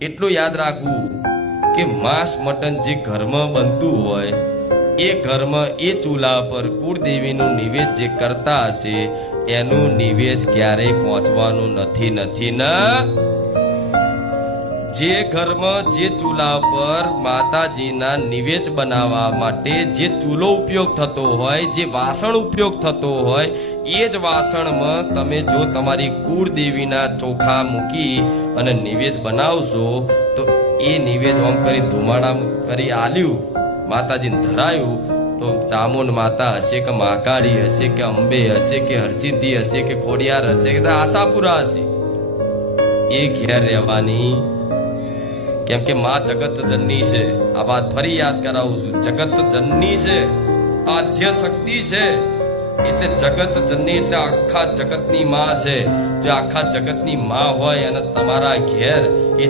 એટલું યાદ રાખવું કે માંસ મટન જે ઘરમાં બનતું હોય એ ઘરમાં એ ચૂલા પર કુળદેવીનું નિવેદ જે કરતા હશે એનું નિવેદ ક્યારેય પહોંચવાનું નથી ના જે ઘરમાં જે ચૂલા પર માતાજીના નિવેદ બનાવવા માટે જે ચૂલો ઉપયોગ થતો હોય જે વાસણ ઉપયોગ થતો હોય એ જ વાસણમાં તમે જો તમારી કુળદેવીના ચોખા મૂકી અને નિવેદ બનાવશો તો એ નિવેદ આમ કરી ધુમાડા કરી આલ્યું માતાજીને ધરાયું તો ચામુંડ માતા હશે કે મહાકાળી હશે કે અંબે હશે કે હરસિદ્ધિ હશે કે ખોડિયાર હશે કે આશાપુરા હશે એ ઘેર રહેવાની કેમ કે માં જગત જનની છે આ વાત ફરી યાદ કરાવું છું જગત જનની છે આદ્ય શક્તિ છે એટલે જગત જનની એટલે આખા જગતની માં છે જો આખા જગતની માં હોય અને તમારા ઘેર એ